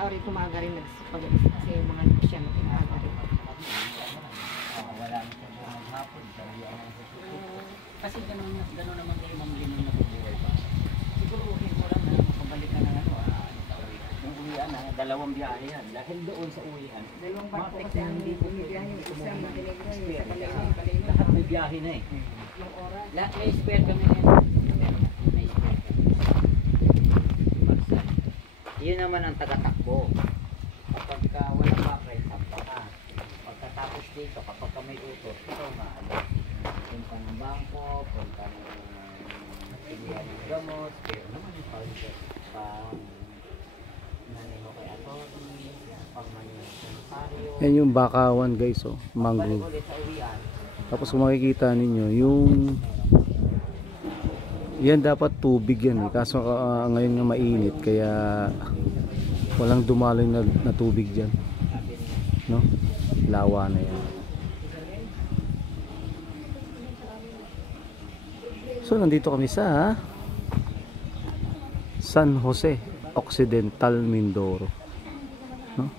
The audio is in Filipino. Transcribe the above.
tao rin kumaga rin nagpag-alis kasi yung mga negosyante kumaga rin. Wala nang sabungan hapon. Kasi gano'n naman kayo mamliman na bubuhay pa. Siguro uhin mo lang na makabalik ka ng ano. Yung uwian na, dalawang biyahe yan. Dahil doon sa uwian, Dalawang barko kasi ang bumibiyahe, isang Montenegro, isa Kalino. lahat may biyahe na eh. Yung oras. Lahat may spare kami yan. May spare kami. Marcel. Yun naman ang tagatakbo. Kapag walang bakay, sampa ka. Pagkatapos dito, kapag ka may utos, ito maalis. Punta ng bangko, punta ng pilihan ng gamot, pero naman yung pang nanino kay attorney, pang manino sa notaryo. Yan yung bakawan guys, oh, mangrove. Ulit sa uwian. Tapos kung makikita ninyo yung yan dapat tubig yan eh. Kaso ngayon nga mainit kaya walang dumaloy na tubig dyan, no? Lawa na yan. So nandito kami sa San Jose Occidental, Mindoro, no?